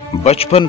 55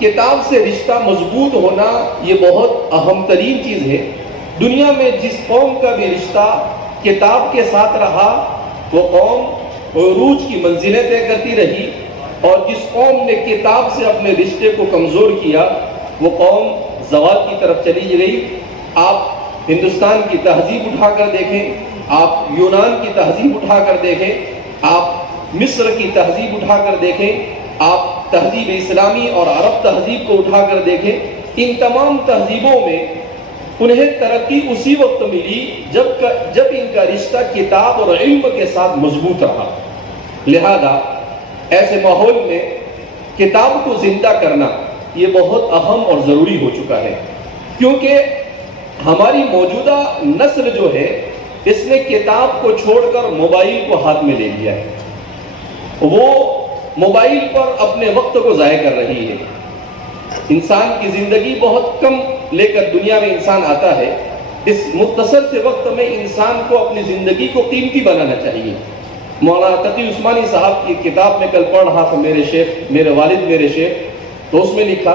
کتاب سے رشتہ مضبوط ہونا یہ بہت اہم ترین چیز ہے۔ دنیا میں جس قوم کا بھی رشتہ کتاب کے ساتھ رہا وہ قوم عروج کی منزلیں طے کرتی رہی، اور جس قوم نے کتاب سے اپنے رشتے کو کمزور کیا وہ قوم زوال کی طرف چلی گئی۔ آپ ہندوستان کی تہذیب اٹھا کر دیکھیں، آپ یونان کی تہذیب اٹھا کر دیکھیں، آپ مصر کی تہذیب اٹھا کر دیکھیں، آپ تہذیب اسلامی اور عرب تہذیب کو اٹھا کر دیکھیں، ان تمام تہذیبوں میں انہیں ترقی اسی وقت ملی جب ان کا رشتہ کتاب اور علم کے ساتھ مضبوط رہا۔ لہذا ایسے ماحول میں کتاب کو زندہ کرنا یہ بہت اہم اور ضروری ہو چکا ہے، کیونکہ ہماری موجودہ نسل جو ہے اس نے کتاب کو چھوڑ کر موبائل کو ہاتھ میں لے لیا ہے۔ وہ موبائل پر اپنے وقت کو ضائع کر رہی ہے۔ انسان کی زندگی بہت کم لے کر دنیا میں انسان آتا ہے، اس مختصر سے وقت میں انسان کو اپنی زندگی کو قیمتی بنانا چاہیے۔ مولانا تقی عثمانی صاحب کی کتاب میں کل پڑھ رہا تھا میرے والد میرے شیخ، تو اس میں لکھا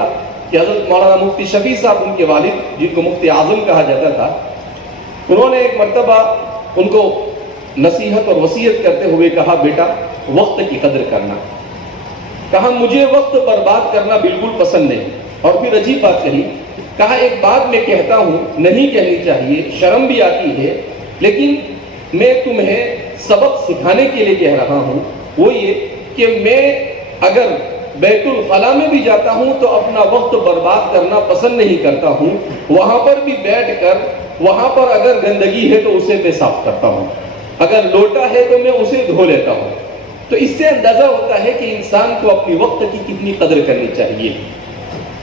کہ حضرت مولانا مفتی شفیع صاحب ان کے والد، جن کو مفتی اعظم کہا جاتا تھا، انہوں نے ایک مرتبہ ان کو نصیحت اور وصیت کرتے ہوئے کہا، بیٹا وقت کی قدر کرنا۔ کہا مجھے وقت برباد کرنا بالکل پسند نہیں، اور پھر عجیب بات کہی، کہا ایک بات میں کہتا ہوں، نہیں کہنی چاہیے، شرم بھی آتی ہے، لیکن میں تمہیں سبق سکھانے کے لیے کہہ رہا ہوں، وہ یہ کہ میں اگر بیت الخلاء میں بھی جاتا ہوں تو اپنا وقت برباد کرنا پسند نہیں کرتا ہوں، وہاں پر بھی بیٹھ کر وہاں پر اگر گندگی ہے تو اسے میں صاف کرتا ہوں، اگر لوٹا ہے تو میں اسے دھو لیتا ہوں۔ تو اس سے اندازہ ہوتا ہے کہ انسان کو اپنی وقت کی کتنی قدر کرنی چاہیے۔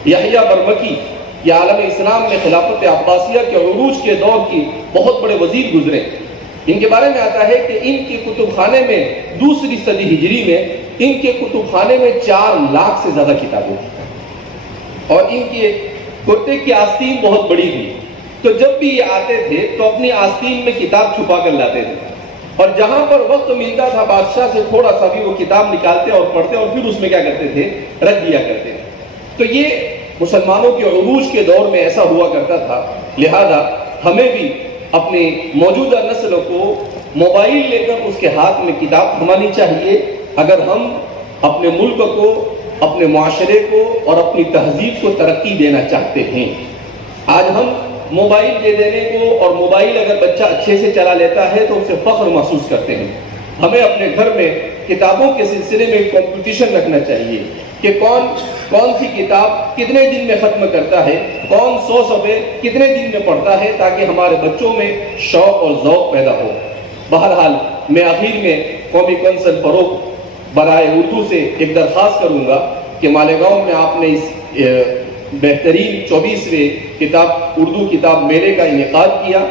یحییٰ برمکی یہ عالم اسلام میں خلافت عباسیہ کے عروج کے دور کی بہت بڑے وزیر گزرے۔ ان کے بارے میں آتا ہے کہ ان کے کتب خانے میں دوسری صدی ہجری میں ان کے کتب خانے میں 4 لاکھ سے زیادہ کتابیں تھیں، اور ان کے کرتے کی آستین بہت بڑی تھی، تو جب بھی یہ آتے تھے تو اپنی آستین میں کتاب چھپا کر لاتے تھے، اور جہاں پر وقت ملتا تھا بادشاہ سے تھوڑا سا بھی وہ کتاب نکالتے اور پڑھتے، اور پھر اس میں کیا کرتے تھے، رکھ دیا کرتے تھے۔ تو یہ مسلمانوں کے عروج کے دور میں ایسا ہوا کرتا تھا۔ لہذا ہمیں بھی اپنے موجودہ نسل کو موبائل لے کر اس کے ہاتھ میں کتاب تھمانی چاہیے، اگر ہم اپنے ملک کو، اپنے معاشرے کو اور اپنی تہذیب کو ترقی دینا چاہتے ہیں۔ آج ہم موبائل دے دینے کو، اور موبائل اگر بچہ اچھے سے چلا لیتا ہے تو اسے فخر محسوس کرتے ہیں۔ ہمیں اپنے گھر میں کتابوں کے سلسلے میں ایک کمپٹیشن رکھنا چاہیے کہ کون سی کتاب کتنے دن میں ختم کرتا ہے، کون 100 صفحے کتنے دن میں پڑھتا ہے، تاکہ ہمارے بچوں میں شوق اور ذوق پیدا ہو۔ بہرحال میں آخر میں قومی کونسل فروغ برائے اردو سے ایک درخواست کروں گا کہ مالیگاؤں میں آپ نے اس بہترین 24ویں اردو کتاب میلے کا انعقاد کیا،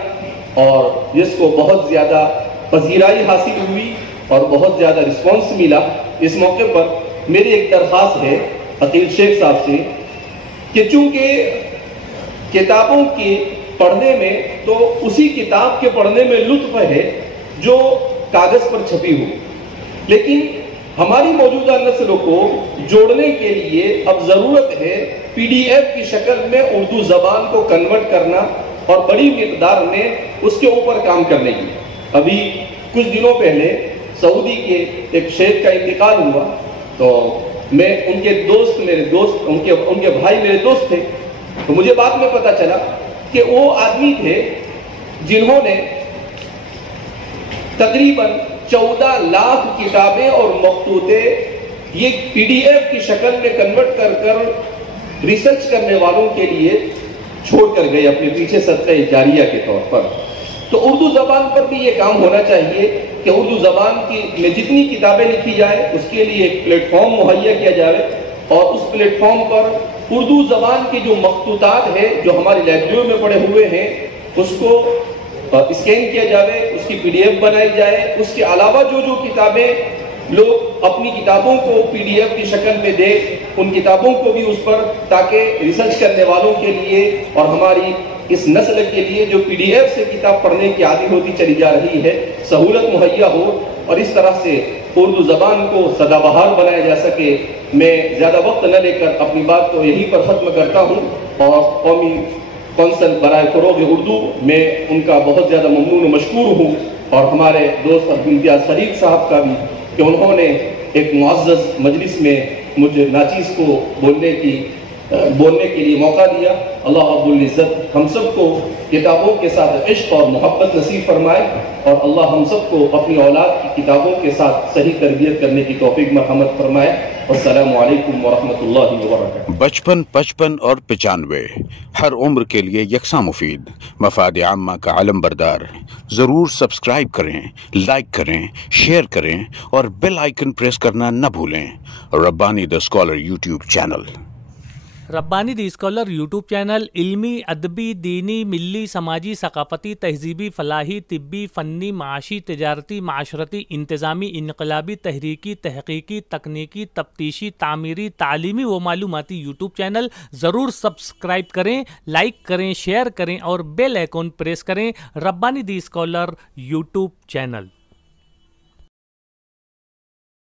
اور جس کو بہت زیادہ پذیرائی حاصل ہوئی اور بہت زیادہ رسپانس ملا۔ اس موقع پر میری ایک درخواست ہے عقیل شیخ صاحب سے کہ چونکہ کتابوں کے پڑھنے میں تو اسی کتاب کے پڑھنے میں لطف ہے جو کاغذ پر چھپی ہو، لیکن ہماری موجودہ نسل کو جوڑنے کے لیے اب ضرورت ہے PDF کی شکل میں اردو زبان کو کنورٹ کرنا اور بڑی مقدار میں اس کے اوپر کام کرنے کی۔ ابھی کچھ دنوں پہلے سعودی کے ایک شیخ کا انتقال ہوا، تو میں ان کے بھائی میرے دوست تھے، تو مجھے بعد میں پتا چلا کہ وہ آدمی تھے جنہوں نے تقریباً 14 لاکھ کتابیں اور مخطوطے یہ PDF کی شکل میں کنورٹ کر ریسرچ کرنے والوں کے لیے چھوڑ کر گئے اپنے پیچھے صدقہ جاریہ کے طور پر۔ تو اردو زبان پر بھی یہ کام ہونا چاہیے کہ اردو زبان میں جتنی کتابیں لکھی جائے اس کے لیے ایک پلیٹ فارم مہیا کیا جائے، اور اس پلیٹ فارم پر اردو زبان کی جو مخطوطات ہے جو ہماری لائبریریوں میں پڑے ہوئے ہیں اس کو اسکین کیا جائے، اس کی PDF بنائی جائے۔ اس کے علاوہ جو کتابیں لوگ اپنی کتابوں کو PDF کی شکل میں دے، ان کتابوں کو بھی اس پر، تاکہ ریسرچ کرنے والوں کے لیے اور ہماری اس نسل کے لیے جو PDF سے کتاب پڑھنے کی عادی ہوتی چلی جا رہی ہے سہولت مہیا ہو، اور اس طرح سے اردو زبان کو سدا بہار بنایا جا سکے۔ میں زیادہ وقت نہ لے کر اپنی بات کو یہیں پر ختم کرتا ہوں، اور قومی کونسل برائے فروغ اردو میں ان کا بہت زیادہ ممنون و مشکور ہوں، اور ہمارے دوست عبدالامتیاز فریق صاحب کا بھی کہ انہوں نے ایک معزز مجلس میں مجھے ناچیز کو بولنے کے لیے موقع دیا۔ اللہ رب العزت ہم سب کو کتابوں کے ساتھ عشق اور محبت نصیب فرمائے، اور اللہ ہم سب کو اپنی اولاد کی کتابوں کے ساتھ صحیح تربیت کرنے کی توفیق مرحمت فرمائے۔ السلام علیکم ورحمۃ اللہ وبرکاتہ۔ 55 55 اور 95 ہر عمر کے لیے یکساں مفید، مفاد عامہ کا علم بردار۔ ضرور سبسکرائب کریں، لائک کریں، شیئر کریں اور بیل آئیکن پریس کرنا نہ بھولیں۔ Rabbani the scholar YouTube channel. Rabbani the scholar YouTube channel علمی، ادبی، دینی، ملی، سماجی، ثقافتی، تہذیبی، فلاحی، طبی، فنی، معاشی، تجارتی، معاشرتی، انتظامی، انقلابی، تحریکی، تحقیقی، تکنیکی، تفتیشی، تعمیری، تعلیمی و معلوماتی یوٹیوب چینل۔ ضرور سبسکرائب کریں، لائک کریں، شیئر کریں اور بیل آئیکن پریس کریں۔ ربانی دی اسکالر یوٹیوب چینل۔